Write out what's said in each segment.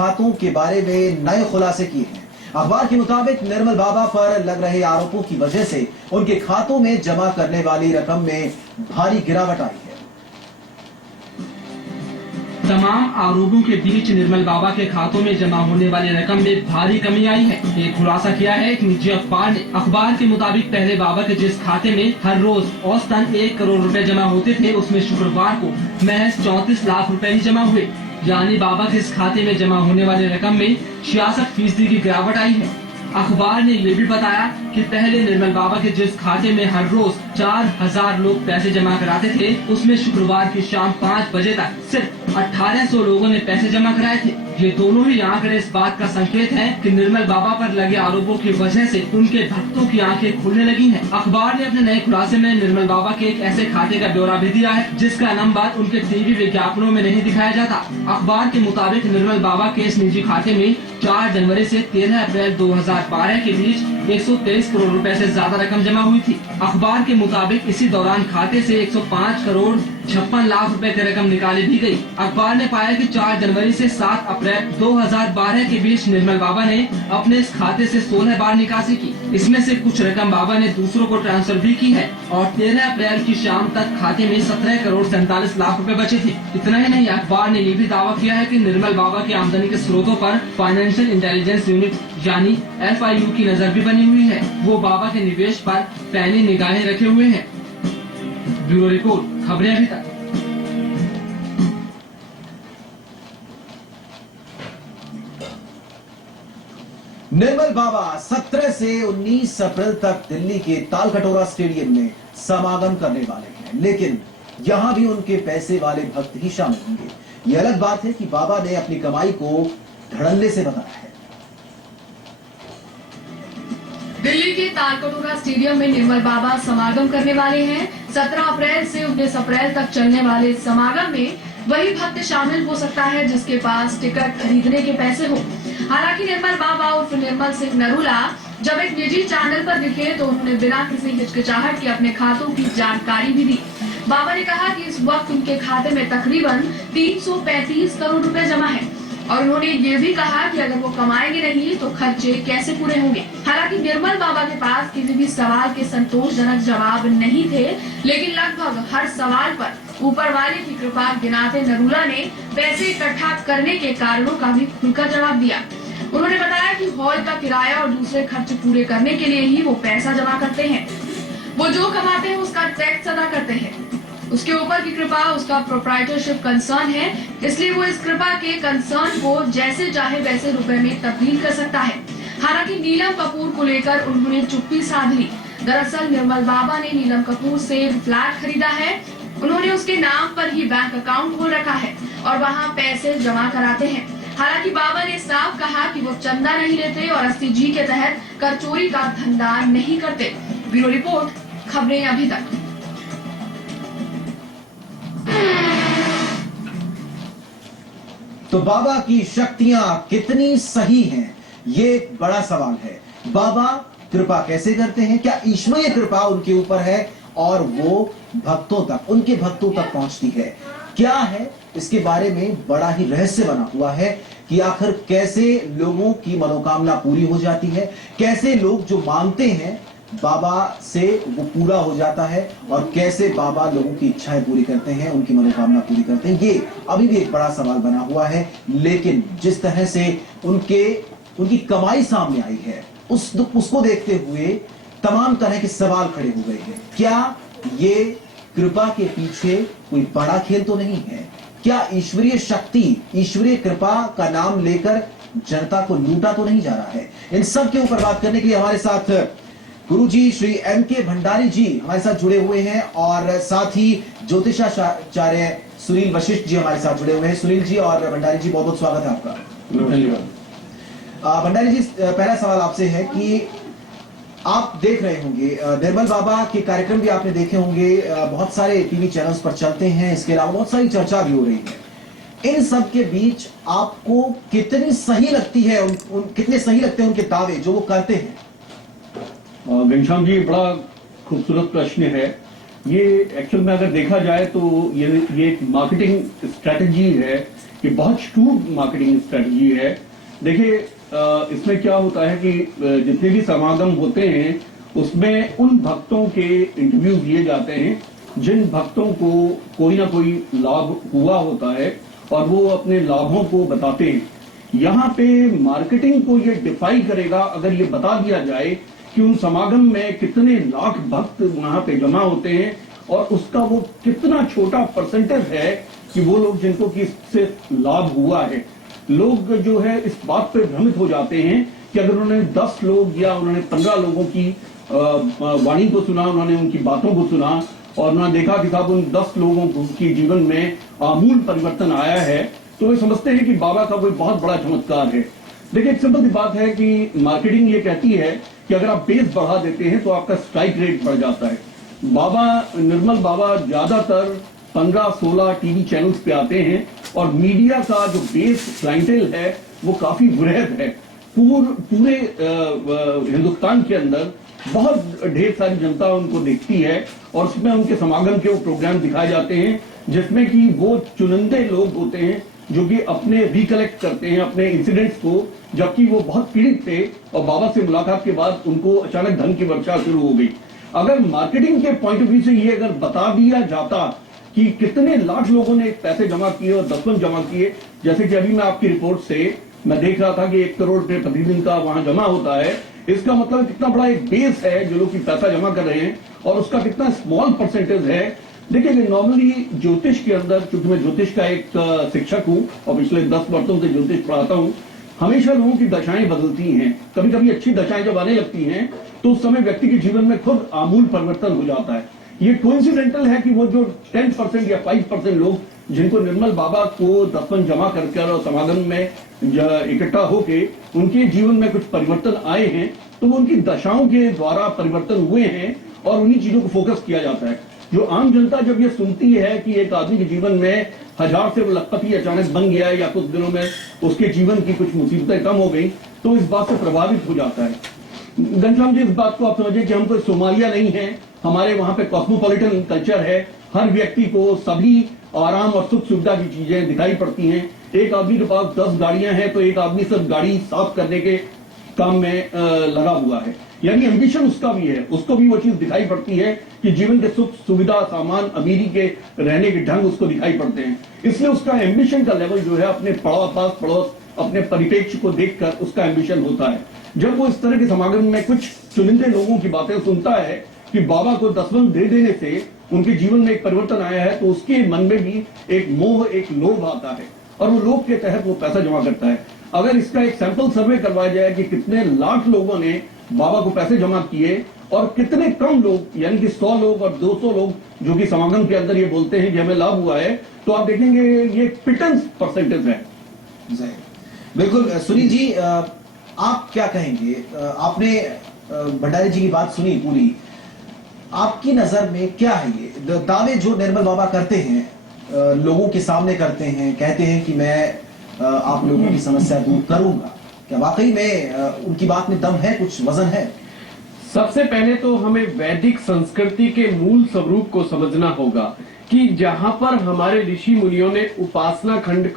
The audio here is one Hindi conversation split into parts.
खातों के बारे में नए खुलासे किए हैं। अखबार के मुताबिक निर्मल बाबा पर लग रहे आरोपों की वजह से उनके खातों में जमा करने वाली रकम में भारी गिरावट आई है। तमाम आरोपों के बीच निर्मल बाबा के खातों में जमा होने वाली रकम में भारी कमी आई है। एक खुलासा किया है एक निजी अखबार ने। अखबार के मुताबिक पहले बाबा के जिस खाते में हर रोज औसतन 1 करोड़ रुपए जमा होते थे, उसमें शुक्रवार को महज 34 लाख रुपए ही जमा हुए। यानी बाबा के इस खाते में जमा होने वाली रकम में 66% की गिरावट आई है। अखबार ने ये भी बताया कि पहले निर्मल बाबा के जिस खाते में हर रोज 4000 लोग पैसे जमा कराते थे, उसमें शुक्रवार की शाम 5 बजे तक सिर्फ 1800 लोगों ने पैसे जमा कराए थे। ये दोनों ही आंकड़े इस बात का संकेत है कि निर्मल बाबा पर लगे आरोपों की वजह से उनके भक्तों की आंखें खुलने लगी हैं। अखबार ने अपने नए खुलासे में निर्मल बाबा के एक ऐसे खाते का ब्यौरा भी दिया है जिसका नंबर उनके टीवी विज्ञापनों में नहीं दिखाया जाता। अखबार के मुताबिक निर्मल बाबा के इस निजी खाते में 4 जनवरी से 13 अप्रैल 2012 के बीच 123 करोड़ रुपए से ज्यादा रकम जमा हुई थी। अखबार के मुताबिक इसी दौरान खाते से 105 करोड़ 56 लाख रुपए की रकम निकाली भी गई। अखबार ने पाया कि 4 जनवरी से 7 अप्रैल 2012 के बीच निर्मल बाबा ने अपने इस खाते से 16 बार निकासी की। इसमें से कुछ रकम बाबा ने दूसरों को ट्रांसफर भी की है और 13 अप्रैल की शाम तक खाते में 17 करोड़ 47 लाख रुपए बचे थे। इतना ही नहीं, अखबार ने ये भी दावा किया है कि निर्मल बाबा की आमदनी के स्रोतों पर फाइनेंशियल इंटेलिजेंस यूनिट यानी FIU की नजर भी बनी हुई है। वो बाबा के निवेश पर पैनी निगाहें रखे हुए हैं। ब्यूरो रिपोर्ट, खबरें अभी तक। निर्मल बाबा 17 से 19 अप्रैल तक दिल्ली के तालकटोरा स्टेडियम में समागम करने वाले हैं, लेकिन यहां भी उनके पैसे वाले भक्त ही शामिल होंगे। यह अलग बात है कि बाबा ने अपनी कमाई को धड़ल्ले से बताया है। दिल्ली के तालकटोरा स्टेडियम में निर्मल बाबा समागम करने वाले हैं। 17 अप्रैल से 19 अप्रैल तक चलने वाले समागम में वही भक्त शामिल हो सकता है जिसके पास टिकट खरीदने के पैसे हो। हालांकि निर्मल बाबा उर्फ निर्मल सिंह नरूला जब एक निजी चैनल पर दिखे तो उन्होंने बिना किसी हिचकिचाहट के अपने खातों की जानकारी भी दी। बाबा ने कहा कि इस वक्त उनके खाते में तकरीबन 335 करोड़ रुपए जमा है और उन्होंने ये भी कहा कि अगर वो कमाएंगे नहीं तो खर्चे कैसे पूरे होंगे। हालांकि निर्मल बाबा के पास किसी भी सवाल के संतोषजनक जवाब नहीं थे, लेकिन लगभग हर सवाल पर ऊपर वाले की कृपा गिनाते नरूला ने पैसे इकट्ठा करने के कारणों का भी खुलकर जवाब दिया। उन्होंने बताया कि हॉल का किराया और दूसरे खर्च पूरे करने के लिए ही वो पैसा जमा करते हैं। वो जो कमाते हैं उसका टैक्स अदा करते हैं। उसके ऊपर की कृपा उसका प्रोप्राइटरशिप कंसर्न है, इसलिए वो इस कृपा के कंसर्न को जैसे चाहे वैसे रुपए में तब्दील कर सकता है। हालांकि नीलम कपूर को लेकर उन्होंने चुप्पी साध ली। दरअसल निर्मल बाबा ने नीलम कपूर से फ्लैट खरीदा है। उन्होंने उसके नाम पर ही बैंक अकाउंट खोल रखा है और वहाँ पैसे जमा कराते हैं। हालांकि बाबा ने साफ कहा कि वो चंदा नहीं लेते और 80G के तहत कर चोरी का धंधा नहीं करते। ब्यूरो रिपोर्ट, खबरें अभी तक। तो बाबा की शक्तियां कितनी सही हैं, ये एक बड़ा सवाल है। बाबा कृपा कैसे करते हैं? क्या ईश्वरीय कृपा उनके ऊपर है और वो भक्तों तक, उनके भक्तों तक पहुंचती है? क्या है इसके बारे में बड़ा ही रहस्य बना हुआ है कि आखिर कैसे लोगों की मनोकामना पूरी हो जाती है, कैसे लोग जो मांगते हैं बाबा से वो पूरा हो जाता है और कैसे बाबा लोगों की इच्छाएं पूरी करते हैं, उनकी मनोकामना पूरी करते हैं। ये अभी भी एक बड़ा सवाल बना हुआ है। लेकिन जिस तरह से उनकी कमाई सामने आई है उसको देखते हुए तमाम तरह के सवाल खड़े हो गए हैं। क्या ये कृपा के पीछे कोई बड़ा खेल तो नहीं है? क्या ईश्वरीय शक्ति, ईश्वरीय कृपा का नाम लेकर जनता को लूटा तो नहीं जा रहा है? इन सब के ऊपर बात करने के लिए हमारे साथ गुरुजी श्री M.K. भंडारी जी हमारे साथ जुड़े हुए हैं और साथ ही ज्योतिषाचार्य सुनील वशिष्ठ जी हमारे साथ जुड़े हुए हैं। सुनील जी और भंडारी जी, बहुत बहुत स्वागत है आपका। भंडारी जी, पहला सवाल आपसे है कि आप देख रहे होंगे निर्मल बाबा के कार्यक्रम भी आपने देखे होंगे, बहुत सारे टीवी चैनल्स पर चलते हैं, इसके अलावा बहुत सारी चर्चा भी हो रही है। इन सब के बीच आपको कितनी सही लगती है, कितने सही लगते हैं उनके दावे जो वो करते हैं? घनश्याम जी, बड़ा खूबसूरत प्रश्न है। ये एक्चुअल में अगर देखा जाए तो ये एक मार्केटिंग स्ट्रेटजी है, ये बहुत स्टूड मार्केटिंग स्ट्रेटजी है। देखिए इसमें क्या होता है कि जितने भी समागम होते हैं उसमें उन भक्तों के इंटरव्यू दिए जाते हैं जिन भक्तों को कोई ना कोई लाभ हुआ होता है और वो अपने लाभों को बताते हैं। यहाँ पे मार्केटिंग को ये डिफाई करेगा अगर ये बता दिया जाए कि उन समागम में कितने लाख भक्त वहां पे जमा होते हैं और उसका वो कितना छोटा परसेंटेज है कि वो लोग जिनको कि इससे लाभ हुआ है। लोग जो है इस बात पे भ्रमित हो जाते हैं कि अगर उन्होंने 10 लोग या उन्होंने 15 लोगों की वाणी को सुना, उन्होंने उनकी बातों को सुना और उन्होंने देखा कि साहब उन 10 लोगों के जीवन में आमूल परिवर्तन आया है, तो वे समझते हैं कि बाबा का कोई बहुत बड़ा चमत्कार है। देखिए एक सिंपल सी बात है कि मार्केटिंग ये कहती है कि अगर आप बेस बढ़ा देते हैं तो आपका स्ट्राइक रेट बढ़ जाता है। निर्मल बाबा ज्यादातर 15-16 टीवी चैनल्स पे आते हैं और मीडिया का जो बेस क्लाइंटेल है वो काफी वृहद है। पूरे हिंदुस्तान के अंदर बहुत ढेर सारी जनता उनको देखती है और उसमें उनके समागम के वो प्रोग्राम दिखाए जाते हैं जिसमें कि वो चुनिंदे लोग होते हैं जो कि अपने रिकलेक्ट करते हैं अपने इंसिडेंट्स को, जबकि वो बहुत पीड़ित थे और बाबा से मुलाकात के बाद उनको अचानक धन की वर्षा शुरू हो गई। अगर मार्केटिंग के पॉइंट ऑफ व्यू से ये अगर बता दिया जाता कि कितने लाख लोगों ने पैसे जमा किए और दसवन जमा किए, जैसे कि अभी मैं आपकी रिपोर्ट से मैं देख रहा था कि 1 करोड़ रुपए प्रतिदिन का वहां जमा होता है, इसका मतलब कितना बड़ा एक बेस है जो लोग पैसा जमा कर रहे हैं और उसका कितना स्मॉल परसेंटेज है। देखिए नॉर्मली ज्योतिष के अंदर, चूंकि मैं ज्योतिष का एक शिक्षक हूं और पिछले 10 वर्षों से ज्योतिष पढ़ाता हूं, हमेशा लोगों की दशाएं बदलती हैं। कभी कभी अच्छी दशाएं जब आने लगती हैं तो उस समय व्यक्ति के जीवन में खुद आमूल परिवर्तन हो जाता है। ये कोइंसिडेंटल है कि वो जो 10% या 5% लोग जिनको निर्मल बाबा को दफन जमा कर और समागम में इकट्ठा होके उनके जीवन में कुछ परिवर्तन आए हैं, तो वो उनकी दशाओं के द्वारा परिवर्तन हुए हैं और उन्हीं चीजों को फोकस किया जाता है। जो आम जनता जब ये सुनती है कि एक आदमी के जीवन में 1000 से वो लखपति अचानक बन गया या कुछ दिनों में उसके जीवन की कुछ मुसीबतें कम हो गई, तो इस बात से प्रभावित हो जाता है। घनश्याम जी, इस बात को आप समझिए कि हम कोई सोमालिया नहीं है, हमारे वहां पे कॉस्मोपॉलिटन कल्चर है। हर व्यक्ति को सभी आराम और सुख सुविधा की चीजें दिखाई पड़ती हैं। एक आदमी के पास 10 गाड़ियां हैं तो एक आदमी सिर्फ गाड़ी साफ करने के काम में लगा हुआ है, यानी एम्बिशन उसका भी है, उसको भी वो चीज दिखाई पड़ती है कि जीवन के सुख सुविधा, सामान, अमीरी के रहने के ढंग उसको दिखाई पड़ते हैं। इसलिए उसका एम्बिशन का लेवल जो है अपने पास पड़ोस, अपने परिप्रेक्ष्य को देखकर उसका एम्बिशन होता है। जब वो इस तरह के समागम में कुछ चुनिंदे लोगों की बातें सुनता है कि बाबा को दसवन दे देने से उनके जीवन में एक परिवर्तन आया है, तो उसके मन में भी एक मोह, एक लोभ आता है और वो लोभ के तहत वो पैसा जमा करता है। अगर इसका एक सैंपल सर्वे करवाया जाए कि कितने लाख लोगों ने बाबा को पैसे जमा किए और कितने कम लोग, यानी कि 100 लोग और 200 लोग जो कि समागम के अंदर ये बोलते हैं कि हमें लाभ हुआ है, तो आप देखेंगे ये पिटंस परसेंटेज है। बिल्कुल। सुनील जी, आप क्या कहेंगे? आपने भंडारी जी की बात सुनी पूरी, आपकी नजर में क्या है ये दावे जो निर्मल बाबा करते हैं, लोगों के सामने करते हैं, कहते हैं कि मैं आप लोगों की समस्या दूर करूंगा, क्या वाकई में उनकी बात में दम है, कुछ वजन है? सबसे पहले तो हमें वैदिक संस्कृति के मूल स्वरूप को समझना होगा कि जहाँ पर हमारे ऋषि मुनियों ने उपासना खंड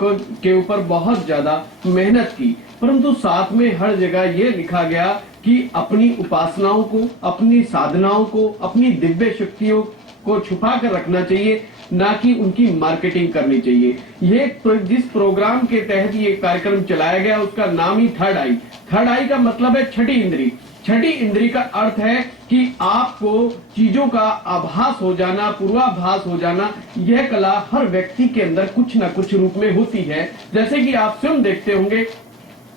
के ऊपर बहुत ज्यादा मेहनत की, परंतु साथ में हर जगह ये लिखा गया कि अपनी उपासनाओं को, अपनी साधनाओं को, अपनी दिव्य शक्तियों को छुपा कर रखना चाहिए, ना कि उनकी मार्केटिंग करनी चाहिए। ये जिस प्रोग्राम के तहत ये कार्यक्रम चलाया गया उसका नाम ही थर्ड आई। थर्ड आई का मतलब है छठी इंद्री। छठी इंद्री का अर्थ है कि आपको चीजों का आभास हो जाना, पूर्वाभास हो जाना। यह कला हर व्यक्ति के अंदर कुछ न कुछ रूप में होती है। जैसे कि आप स्वयं देखते होंगे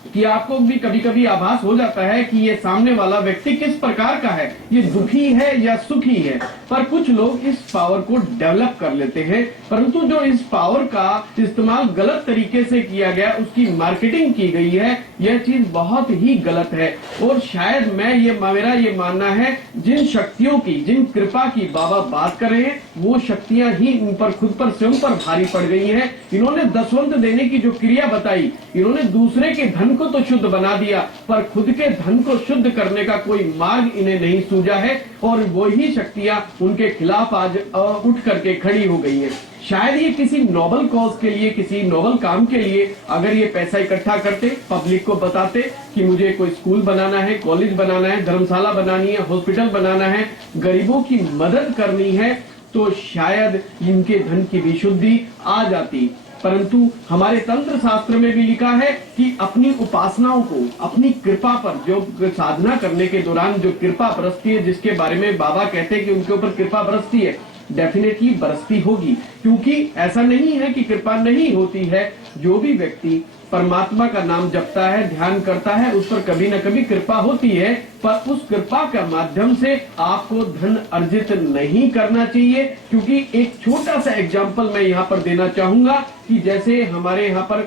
कि आपको भी कभी कभी आभास हो जाता है कि ये सामने वाला व्यक्ति किस प्रकार का है, ये दुखी है या सुखी है। पर कुछ लोग इस पावर को डेवलप कर लेते हैं, परंतु जो इस पावर का इस्तेमाल गलत तरीके से किया गया, उसकी मार्केटिंग की गई है, यह चीज बहुत ही गलत है। और शायद मेरा ये मानना है, जिन शक्तियों की, जिन कृपा की बाबा बात कर रहे हैं, वो शक्तियां ही इन पर खुद पर स्वयं पर भारी पड़ गई है। इन्होंने दसवंत देने की जो क्रिया बताई, इन्होंने दूसरे के धन को तो शुद्ध बना दिया, पर खुद के धन को शुद्ध करने का कोई मार्ग इन्हें नहीं सूझा है और वही शक्तियां उनके खिलाफ आज उठ करके खड़ी हो गई हैं। शायद ये किसी नोबल कॉज के लिए, किसी नोबल काम के लिए अगर ये पैसा इकट्ठा करते, पब्लिक को बताते कि मुझे कोई स्कूल बनाना है, कॉलेज बनाना है, धर्मशाला बनानी है, हॉस्पिटल बनाना है, गरीबों की मदद करनी है, तो शायद इनके धन की विशुद्धि आ जाती। परंतु हमारे तंत्र शास्त्र में भी लिखा है कि अपनी उपासनाओं को, अपनी कृपा पर, जो साधना करने के दौरान जो कृपा बरसती है, जिसके बारे में बाबा कहते हैं कि उनके ऊपर कृपा बरसती है, डेफिनेटली बरसती होगी। क्योंकि ऐसा नहीं है कि कृपा नहीं होती है। जो भी व्यक्ति परमात्मा का नाम जपता है, ध्यान करता है, उस पर कभी न कभी कृपा होती है, पर उस कृपा के माध्यम से आपको धन अर्जित नहीं करना चाहिए। क्योंकि एक छोटा सा एग्जाम्पल मैं यहाँ पर देना चाहूंगा कि जैसे हमारे यहाँ पर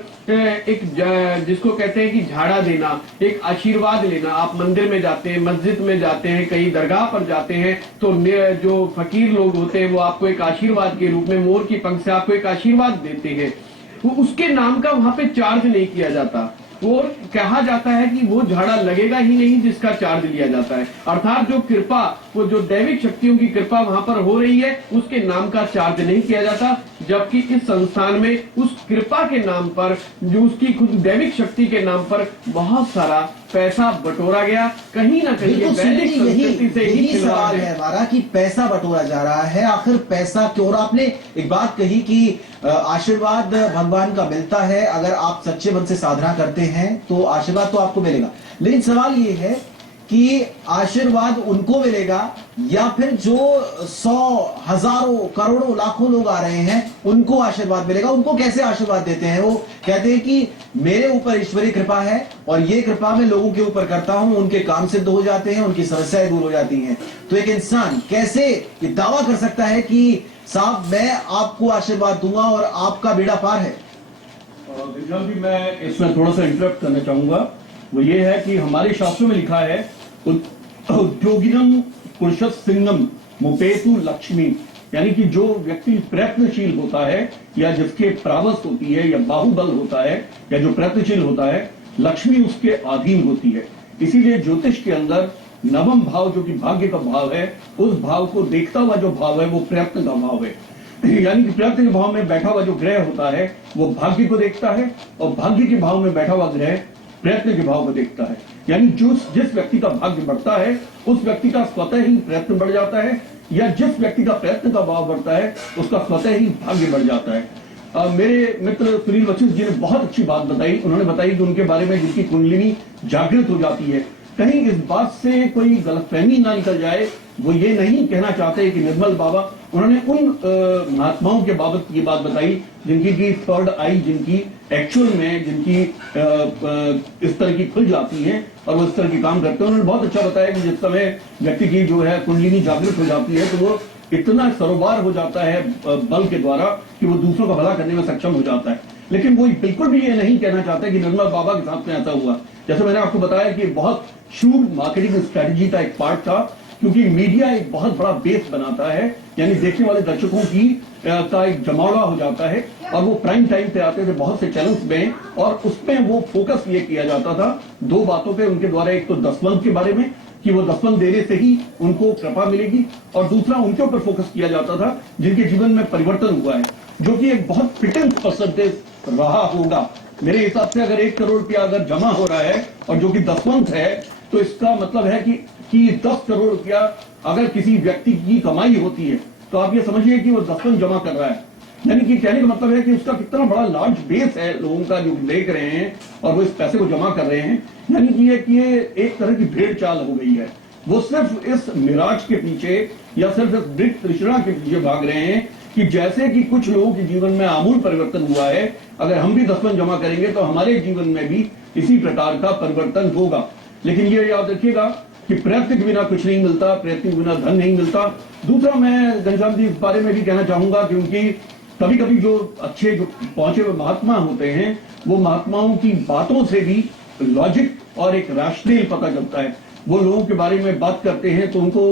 एक जिसको कहते हैं कि झाड़ा देना, एक आशीर्वाद लेना। आप मंदिर में जाते हैं, मस्जिद में जाते हैं, कहीं दरगाह पर जाते हैं, तो जो फकीर लोग होते हैं वो आपको एक आशीर्वाद के रूप में मोर की पंख से आपको एक आशीर्वाद देते हैं। वो उसके नाम का वहां पे चार्ज नहीं किया जाता, और कहा जाता है कि वो झाड़ा लगेगा ही नहीं जिसका चार्ज लिया जाता है। अर्थात जो कृपा, वो जो दैविक शक्तियों की कृपा वहां पर हो रही है, उसके नाम का चार्ज नहीं किया जाता। जबकि इस संस्थान में उस कृपा के नाम पर, जो उसकी खुद दैविक शक्ति के नाम पर बहुत सारा पैसा बटोरा गया। कहीं ना कहीं बिल्कुल सुनील वैदिक जी, संस्कृति से ही यही सवाल खिलवाड़ है हमारा कि पैसा बटोरा जा रहा है। आखिर पैसा क्यों? और आपने एक बात कही कि आशीर्वाद भगवान का मिलता है, अगर आप सच्चे मन से साधना करते हैं तो आशीर्वाद तो आपको मिलेगा। लेकिन सवाल ये है कि आशीर्वाद उनको मिलेगा या फिर जो 100 हजारों करोड़ों लाखों लोग आ रहे हैं उनको आशीर्वाद मिलेगा? उनको कैसे आशीर्वाद देते हैं? वो कहते हैं कि मेरे ऊपर ईश्वरीय कृपा है और ये कृपा मैं लोगों के ऊपर करता हूं, उनके काम सिद्ध हो जाते हैं, उनकी समस्याएं दूर हो जाती हैं। तो एक इंसान कैसे ये दावा कर सकता है कि साहब मैं आपको आशीर्वाद दूंगा और आपका बेड़ा पार है? विशाल जी, मैं इसमें थोड़ा सा इंटरप्ट करना चाहूंगा। वो ये है कि हमारे शास्त्रों में लिखा है, उद्योगिनम पुरुषस सिंगम मुपेतु लक्ष्मी, यानी कि जो व्यक्ति प्रयत्नशील होता है या जिसके प्रावस होती है या बाहुबल होता है या जो प्रयत्नशील होता है, लक्ष्मी उसके अधीन होती है। इसीलिए ज्योतिष के अंदर नवम भाव जो कि भाग्य का भाव है, उस भाव को देखता हुआ जो भाव है वो प्रयत्न का भाव है। यानी कि प्रयत्न के भाव में बैठा हुआ जो ग्रह होता है वो भाग्य को देखता है और भाग्य के भाव में बैठा हुआ ग्रह प्रयत्न के भाव को देखता है। यानी जिस व्यक्ति का भाग्य बढ़ता है उस व्यक्ति का स्वतः ही प्रयत्न बढ़ जाता है, या जिस व्यक्ति का प्रयत्न का भाव बढ़ता है उसका स्वतः ही भाग्य बढ़ जाता है। मेरे मित्र सुनील वशिष्ठ जी ने बहुत अच्छी बात बताई। उन्होंने बताई कि उनके बारे में जिनकी कुंडलिनी जागृत हो जाती है, कहीं इस बात से कोई गलतफहमी ना निकल जाए। वो ये नहीं कहना चाहते कि निर्मल बाबा, उन्होंने उन महात्माओं के बाबत ये बात बताई जिनकी की थर्ड आई, जिनकी एक्चुअल में जिनकी इस तरह की खुल जाती है और वो इस तरह की काम करते हैं। उन्होंने बहुत अच्छा बताया कि जिस समय व्यक्ति की जो है कुंडलिनी जागृत हो जाती है तो वो इतना सरोबार हो जाता है बल के द्वारा कि वो दूसरों का भला करने में सक्षम हो जाता है। लेकिन वो बिल्कुल भी ये नहीं कहना चाहते कि निर्मल बाबा के साथ में ऐसा हुआ। जैसे मैंने आपको बताया कि बहुत शूर मार्केटिंग स्ट्रेटजी का एक पार्ट था, क्योंकि मीडिया एक बहुत बड़ा बेस बनाता है, यानी देखने वाले दर्शकों की का एक जमावड़ा हो जाता है और वो प्राइम टाइम पे आते थे बहुत से चैनल्स में, और उसमें वो फोकस ये किया जाता था दो बातों पे उनके द्वारा। एक तो दसवंत के बारे में कि वो दसवंत देने से ही उनको कृपा मिलेगी, और दूसरा उनके ऊपर फोकस किया जाता था जिनके जीवन में परिवर्तन हुआ है, जो कि एक बहुत फिटेंस परसेंटेज रहा होगा। मेरे हिसाब से अगर 1 करोड़ रुपया अगर जमा हो रहा है और जो कि दसवंत है, तो इसका मतलब है कि 10 करोड़ रुपया अगर किसी व्यक्ति की कमाई होती है तो आप ये समझिए कि वो दसवंत जमा कर रहा है। यानी कि कहने का मतलब है कि उसका कितना बड़ा लार्ज बेस है लोगों का जो देख रहे हैं और वो इस पैसे को जमा कर रहे हैं। यानी कि ये एक तरह की भेड़ चाल हो गई है। वो सिर्फ इस मिराज के पीछे या सिर्फ इस वृत्त तृष्णा के पीछे भाग रहे हैं कि जैसे कि कुछ लोगों के जीवन में आमूल परिवर्तन हुआ है, अगर हम भी दसवंत जमा करेंगे तो हमारे जीवन में भी इसी प्रकार का परिवर्तन होगा। लेकिन ये याद रखिएगा कि प्रयत्न के बिना कुछ नहीं मिलता, प्रयत्न के बिना धन नहीं मिलता। दूसरा मैं घनश्याम जी इस बारे में भी कहना चाहूंगा, क्योंकि कभी कभी जो अच्छे जो पहुंचे हुए महात्मा होते हैं वो महात्माओं की बातों से भी लॉजिक और एक राशनल पता चलता है। वो लोगों के बारे में बात करते हैं तो उनको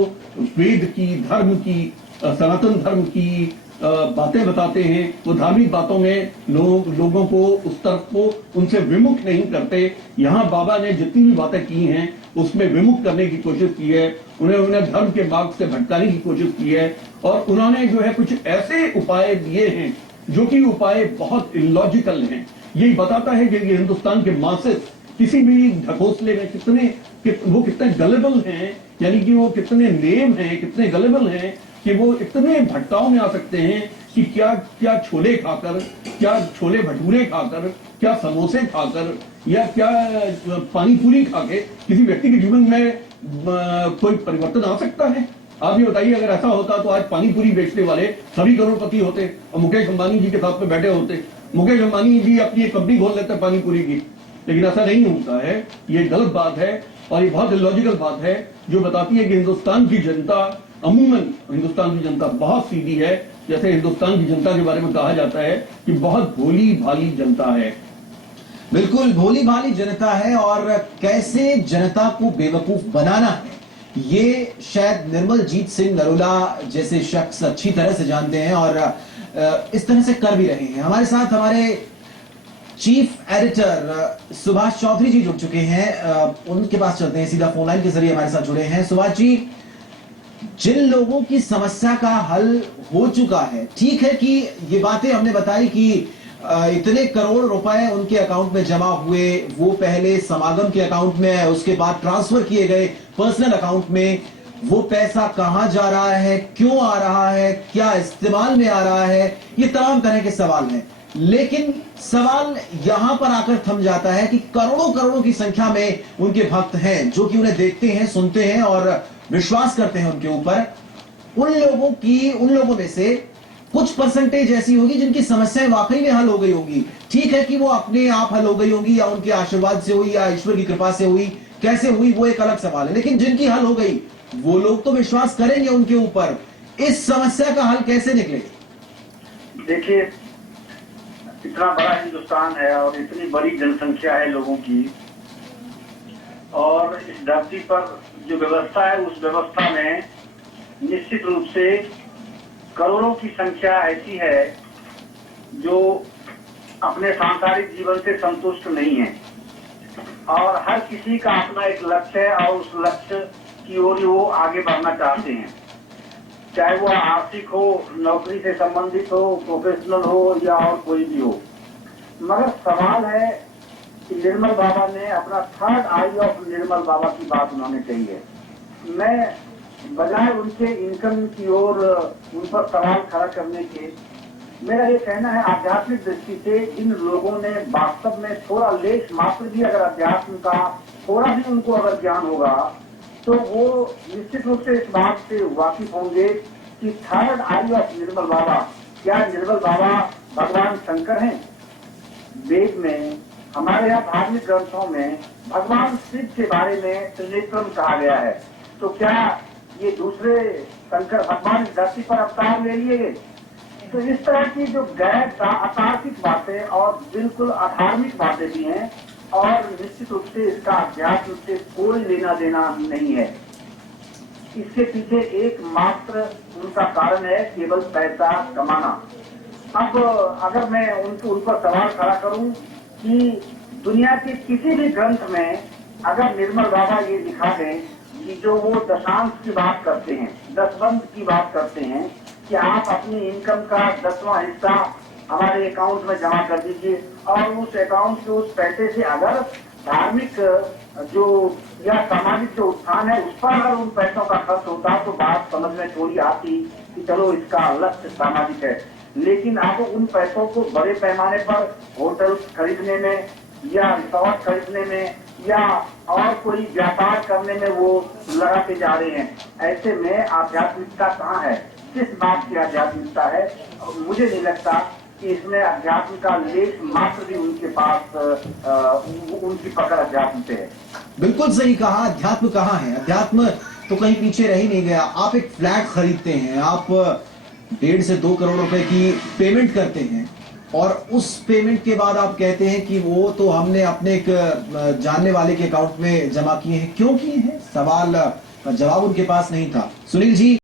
वेद की, धर्म की, सनातन धर्म की, बातें बताते हैं, वो धार्मिक बातों में लोगों को उस तरफ को उनसे विमुख नहीं करते। यहाँ बाबा ने जितनी भी बातें की हैं उसमें विमुख करने की कोशिश की है, उन्हें धर्म के मार्ग से भटकाने की कोशिश की है, और उन्होंने जो है कुछ ऐसे उपाय दिए हैं जो कि उपाय बहुत इलॉजिकल हैं। यही बताता है कि हिंदुस्तान के मासेस किसी भी ढकोसले में वो कितने गलेबल हैं, यानी कि वो कितने लेम हैं, कितने गलेबल हैं कि वो इतने भटकाव में आ सकते हैं कि क्या छोले खाकर, क्या छोले भटूरे खाकर, क्या समोसे खाकर, या क्या पानी पूरी खाके किसी व्यक्ति के जीवन में कोई परिवर्तन आ सकता है। आप ये बताइए, अगर ऐसा होता तो आज पानी पूरी बेचने वाले सभी करोड़पति होते और मुकेश अंबानी जी के साथ में बैठे होते। मुकेश अंबानी जी अपनी एक कंपनी खोल लेते पानी पूरी की, लेकिन ऐसा नहीं होता है। ये गलत बात है और ये बहुत इलॉजिकल बात है जो बताती है कि हिंदुस्तान की जनता, अमूमन हिंदुस्तान की जनता बहुत सीधी है। जैसे हिंदुस्तान की जनता के बारे में कहा जाता है कि बहुत भोली भाली जनता है। बिल्कुल भोली भाली जनता है, और कैसे जनता को बेवकूफ बनाना है ये शायद निर्मलजीत सिंह नरोला जैसे शख्स अच्छी तरह से जानते हैं, और इस तरह से कर भी रहे हैं। हमारे साथ हमारे चीफ एडिटर सुभाष चौधरी जी जुड़ चुके हैं, उनके पास चलते हैं, सीधा फोन लाइन के जरिए हमारे साथ जुड़े हैं। सुभाष जी, जिन लोगों की समस्या का हल हो चुका है, ठीक है कि ये बातें हमने बताई कि इतने करोड़ रुपए उनके अकाउंट में जमा हुए, वो पहले समागम के अकाउंट में, उसके बाद ट्रांसफर किए गए पर्सनल अकाउंट में, वो पैसा कहां जा रहा है, क्यों आ रहा है, क्या इस्तेमाल में आ रहा है, ये तमाम तरह के सवाल हैं। लेकिन सवाल यहां पर आकर थम जाता है कि करोड़ों करोड़ों की संख्या में उनके भक्त हैं जो कि उन्हें देखते हैं, सुनते हैं और विश्वास करते हैं उनके ऊपर। उन लोगों में से कुछ परसेंटेज ऐसी होगी जिनकी समस्याएं वाकई में हल हो गई होंगी। ठीक है कि वो अपने आप हल हो गई होंगी या उनके आशीर्वाद से हुई या ईश्वर की कृपा से हुई, कैसे हुई वो एक अलग सवाल है, लेकिन जिनकी हल हो गई वो लोग तो विश्वास करेंगे उनके ऊपर। इस समस्या का हल कैसे निकले? देखिए, इतना बड़ा हिंदुस्तान है और इतनी बड़ी जनसंख्या है लोगों की, और इस धरती पर जो व्यवस्था है उस व्यवस्था में निश्चित रूप से करोड़ों की संख्या ऐसी है जो अपने सांसारिक जीवन से संतुष्ट नहीं है, और हर किसी का अपना एक लक्ष्य है और उस लक्ष्य की ओर वो आगे बढ़ना चाहते हैं, चाहे वो आर्थिक हो, नौकरी से संबंधित हो, प्रोफेशनल हो या और कोई भी हो। मगर सवाल है कि निर्मल बाबा ने अपना थर्ड आई ऑफ निर्मल बाबा की बात उन्होंने कही है। मैं बजाय उनके इनकम की ओर उन पर सवाल खड़ा करने के, मेरा ये कहना है आध्यात्मिक दृष्टि से इन लोगों ने वास्तव में थोड़ा लेश मात्र भी अगर अध्यात्म का थोड़ा भी उनको अगर ज्ञान होगा तो वो निश्चित रूप से इस बात से वाकिफ होंगे कि थर्ड आई ऑफ निर्मल बाबा, क्या निर्मल बाबा भगवान शंकर हैं? वेद में, हमारे यहाँ धार्मिक ग्रंथों में भगवान शिव के बारे में त्रिनेत्रम कहा गया है, तो क्या ये दूसरे शंकर भगवान इस धरती पर अवतार ले लिए गए? तो इस तरह की जो गैर अतार्किक बातें और बिल्कुल अधार्मिक बातें भी हैं, और निश्चित रूप से इसका अध्यात्म से कोई लेना देना नहीं है। इसके पीछे एकमात्र उनका कारण है केवल पैसा कमाना। अब अगर मैं उन पर सवाल खड़ा करूं कि दुनिया के किसी भी ग्रंथ में अगर निर्मल बाबा ये लिखा है कि जो वो दशांश की बात करते हैं, दसबंध की बात करते हैं कि आप अपनी इनकम का 10वां हिस्सा हमारे अकाउंट में जमा कर दीजिए, और उस अकाउंट के उस पैसे से अगर धार्मिक जो या सामाजिक जो उत्थान है उस पर अगर उन पैसों का खर्च होता तो बात समझ में थोड़ी आती कि चलो इसका लक्ष्य सामाजिक है। लेकिन आप उन पैसों को बड़े पैमाने पर होटल खरीदने में या रिसोर्ट खरीदने में या और कोई व्यापार करने में वो लगाते जा रहे हैं। ऐसे में आध्यात्मिकता कहाँ है? किस बात की आध्यात्मिकता है? मुझे नहीं लगता कि इसमें अध्यात्म का लेख मात्र भी उनके पास उनकी पकड़ अध्यात्म पे है। बिल्कुल सही कहा। अध्यात्म कहाँ है? अध्यात्म तो कहीं पीछे रह ही नहीं गया। आप एक फ्लैट खरीदते हैं, आप 1.5 से 2 करोड़ रुपए की पेमेंट करते हैं, और उस पेमेंट के बाद आप कहते हैं कि वो तो हमने अपने एक जानने वाले के अकाउंट में जमा किए हैं। क्यों किए हैं? सवाल का जवाब उनके पास नहीं था। सुनील जी,